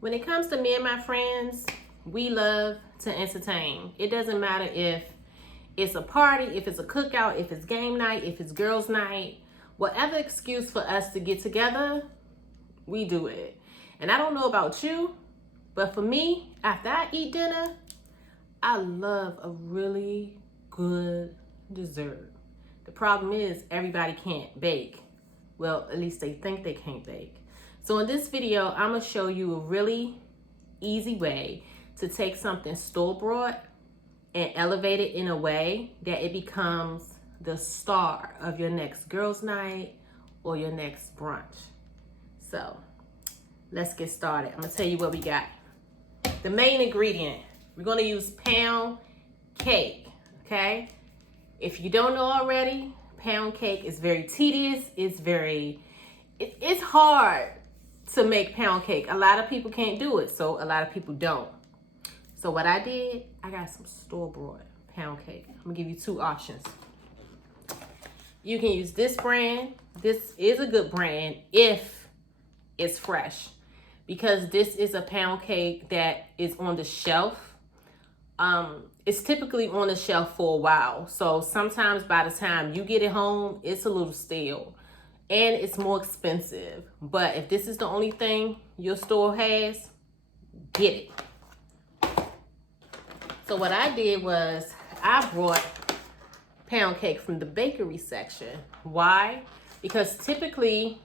When it comes to me and my friends, we love to entertain. It doesn't matter if it's a party, if it's a cookout, if it's game night, if it's girls' night, whatever excuse for us to get together, we do it. And I don't know about you, but for me, after I eat dinner, I love a really good dessert. The problem is everybody can't bake. Well, at least they think they can't bake. So in this video, I'm gonna show you a really easy way to take something store-bought and elevate it in a way that it becomes the star of your next girls' night or your next brunch. So let's get started. I'm gonna tell you what we got. The main ingredient, we're gonna use pound cake, okay? If you don't know already, pound cake is very tedious. It's hard to make pound cake. A lot of people can't do it, so a lot of people don't. So what I did, I got some store-bought pound cake. I'm gonna give you two options. You can use this brand. This is a good brand if it's fresh, because this is a pound cake that is on the shelf. It's typically on the shelf for a while. So sometimes by the time you get it home, it's a little stale and it's more expensive. But if this is the only thing your store has, get it. So what I did was I brought pound cake from the bakery section. Why? Because typically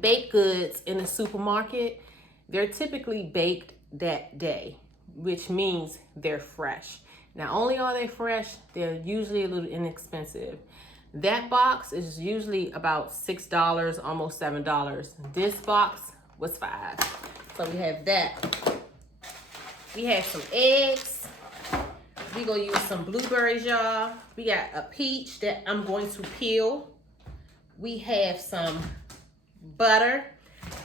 baked goods in the supermarket, they're typically baked that day, which means they're fresh. Not only are they fresh, they're usually a little inexpensive. That box is usually about $6, almost $7. This box was $5. So we have that. We have some eggs. We're gonna use some blueberries, y'all. We got a peach that I'm going to peel. We have some butter.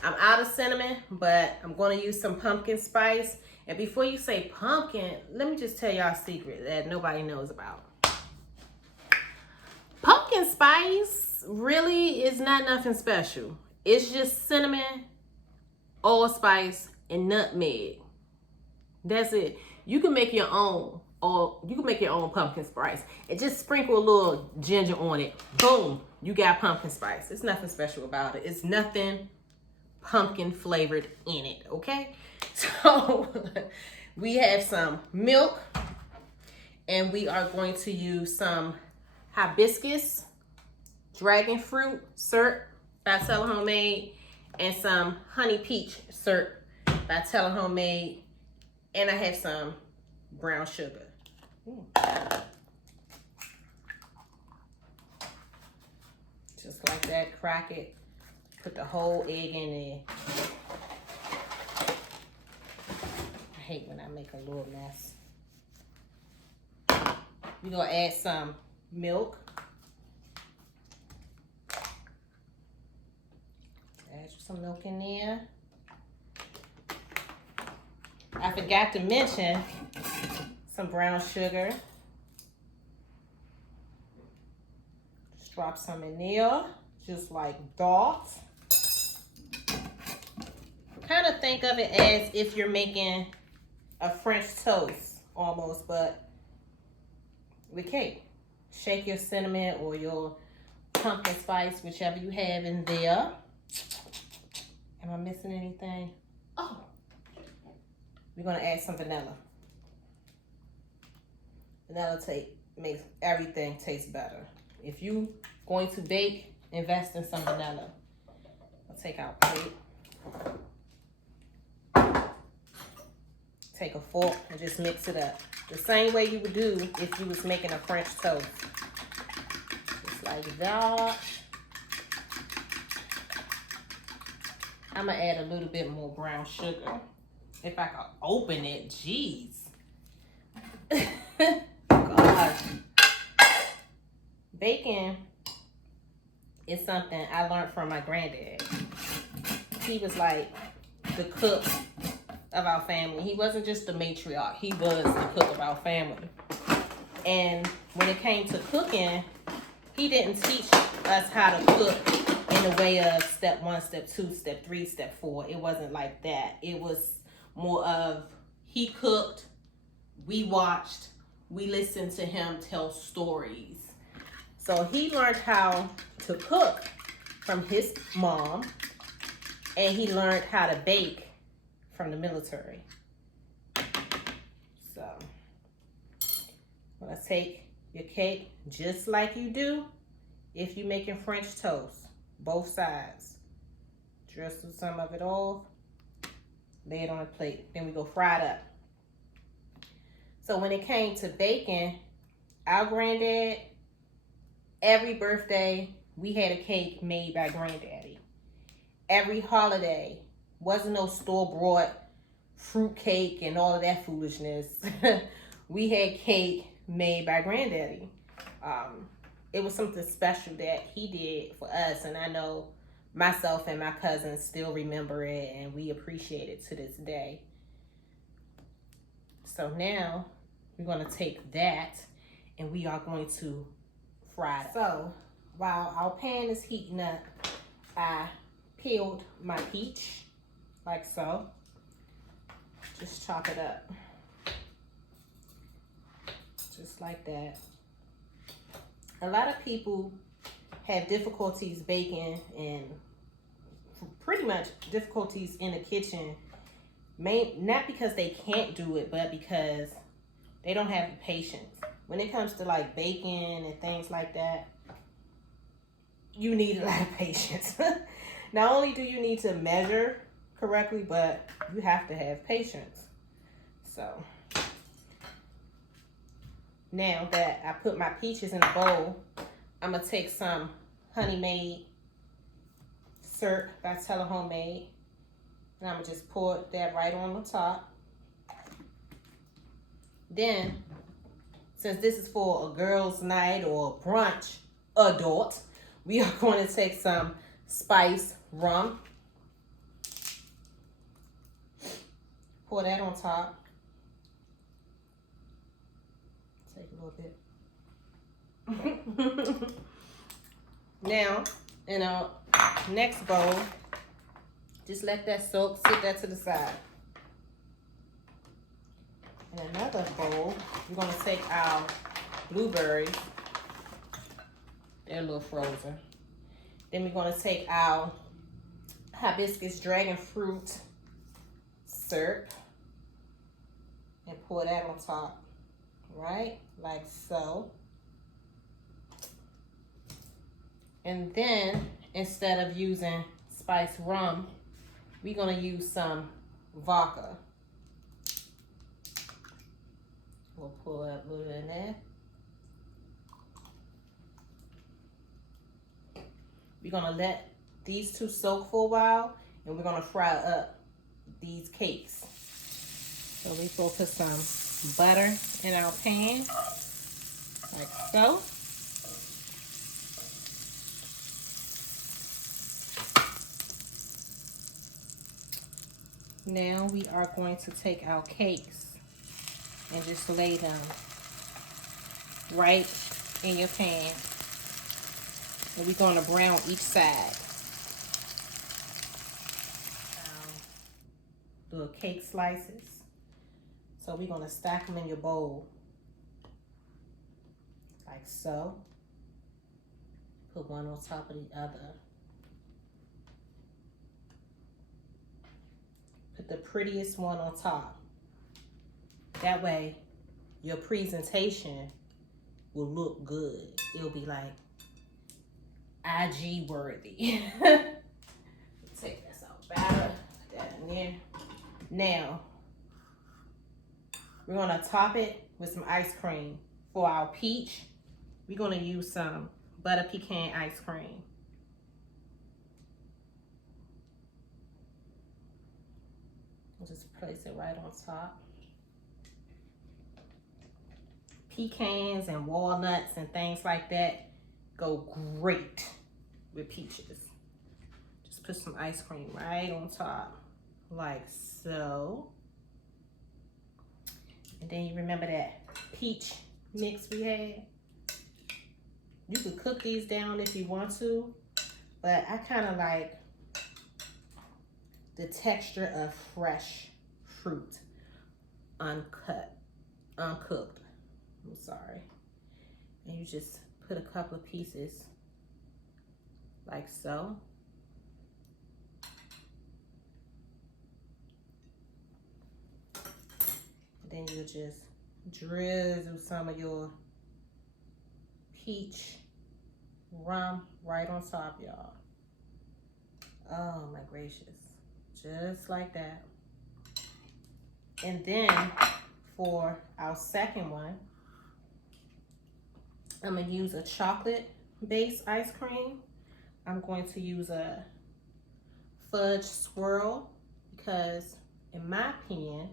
I'm out of cinnamon, but I'm gonna use some pumpkin spice. And before you say pumpkin, let me just tell y'all a secret that nobody knows about. Pumpkin spice really is not nothing special. It's just cinnamon, allspice, and nutmeg. That's it. You can make your own, or you can make your own pumpkin spice and just sprinkle a little ginger on it. Boom, you got pumpkin spice. It's nothing special about it. It's nothing pumpkin flavored in it, okay? So we have some milk, and we are going to use some hibiscus dragon fruit syrup by Tella Homemade and some honey peach syrup by Tella Homemade, and I have some brown sugar. Just like that, crack it, put the whole egg in there. I hate when I make a little mess. We're gonna add some milk. Add some milk in there. I forgot to mention some brown sugar. Just drop some in there, just like that. Kind of think of it as if you're making a French toast almost, but with cake. Shake your cinnamon or your pumpkin spice, whichever you have in there. Am I missing anything? Oh, we're gonna add some vanilla. Vanilla makes everything taste better. If you going to bake, invest in some vanilla. I'll take out plate. Take a fork and just mix it up. The same way you would do if you was making a French toast. Just like that. I'm gonna add a little bit more brown sugar. If I could open it, jeez. Gosh. Baking is something I learned from my granddad. He was like the cook of our family. He wasn't just the matriarch, he was the cook of our family. And when it came to cooking, he didn't teach us how to cook in in the way of step 1, step 2, step 3, step 4. It wasn't like that. It was more of he cooked, we watched, we listened to him tell stories. So he learned how to cook from his mom, and he learned how to bake from the military. So I'm gonna take your cake just like you do if you're making French toast, both sides. Drizzle some of it off, lay it on a plate, then we go fry it up. So when it came to baking, our granddad, every birthday, we had a cake made by granddaddy. Every holiday, wasn't no store-bought fruit cake and all of that foolishness. We had cake made by granddaddy. It was something special that he did for us, and I know myself and my cousins still remember it, and we appreciate it to this day. So now we're going to take that and we are going to fry it. So while our pan is heating up, I peeled my peach like so. Just chop it up. Just like that. A lot of people have difficulties baking and pretty much difficulties in the kitchen. Not because they can't do it, but because they don't have the patience. When it comes to like baking and things like that, you need a lot of patience. Not only do you need to measure correctly, but you have to have patience. So now that I put my peaches in a bowl, I'm gonna take some Honey Made syrup by Teller Homemade, and I'm gonna just pour that right on the top. Then, since this is for a girls' night or brunch adult, we are going to take some spice rum. Pour that on top. Take a little bit. Now, in our next bowl, just let that soak, sit that to the side. In another bowl, we're going to take our blueberries. They're a little frozen. Then we're going to take our hibiscus dragon fruit syrup and pour that on top, right? Like so. And then, instead of using spiced rum, we're going to use some vodka. We'll pull that a little in there. We're going to let these two soak for a while, and we're going to fry up these cakes. So we will put some butter in our pan, like so. Now we are going to take our cakes and just lay them right in your pan. And we're going to brown each side. Little cake slices. So we're going to stack them in your bowl. Like so. Put one on top of the other. Put the prettiest one on top. That way, your presentation will look good. It'll be like IG worthy. Take this out, batter, put that in there. Now, we're gonna top it with some ice cream. For our peach, we're gonna use some butter pecan ice cream. We'll just place it right on top. Pecans and walnuts and things like that go great with peaches. Just put some ice cream right on top, like so. And then you remember that peach mix we had? You could cook these down if you want to, but I kind of like the texture of fresh fruit, uncooked. I'm sorry. And you just put a couple of pieces like so. Then you just drizzle some of your peach rum right on top, y'all. Oh my gracious. Just like that. And then for our second one, I'm gonna use a chocolate-based ice cream. I'm going to use a fudge swirl because, in my opinion,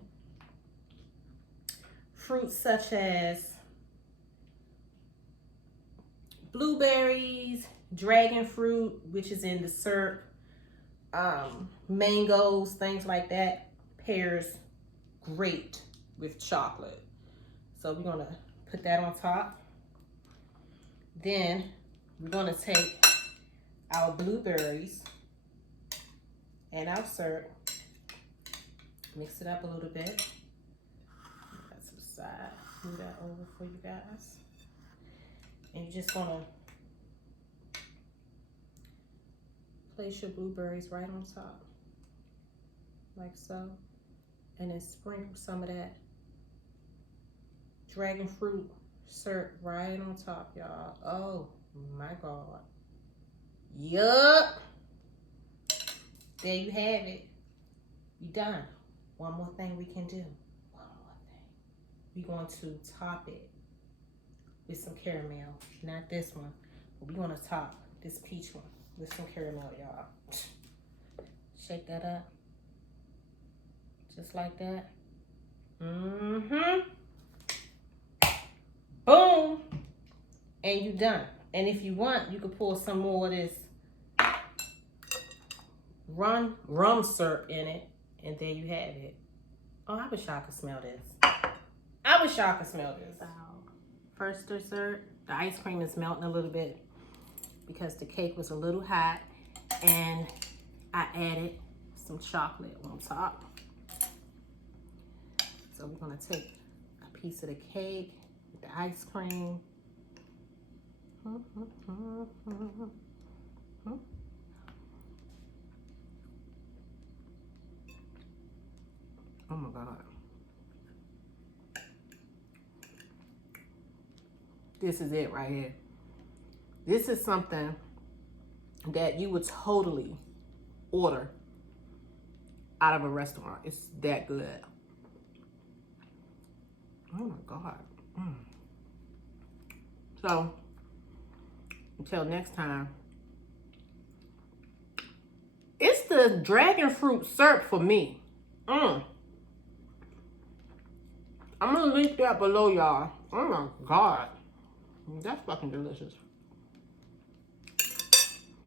fruits such as blueberries, dragon fruit, which is in the syrup, mangoes, things like that, pairs great with chocolate. So we're gonna put that on top. Then we're gonna take our blueberries and our syrup, mix it up a little bit. That's the side. Move that over for you guys. And you're just gonna place your blueberries right on top, like so. And then sprinkle some of that dragon fruit syrup right on top, y'all. Oh my God. Yup. There you have it. You done. One more thing we can do. One more thing. We're going to top it with some caramel. Not this one, but we're going to top this peach one with some caramel, y'all. Shake that up. Just like that. Mm-hmm. Boom. And you done. And if you want, you can pour some more of this rum syrup in it. And there you have it. Oh, I wish I could smell this. I wish I could smell this. First dessert, the ice cream is melting a little bit because the cake was a little hot. And I added some chocolate on top. So we're gonna take a piece of the cake, the ice cream. Oh my God. This is it right here. This is something that you would totally order out of a restaurant. It's that good. Oh my God. So, until next time, it's the dragon fruit syrup for me. I'm gonna link that below, y'all. Oh my God. That's fucking delicious.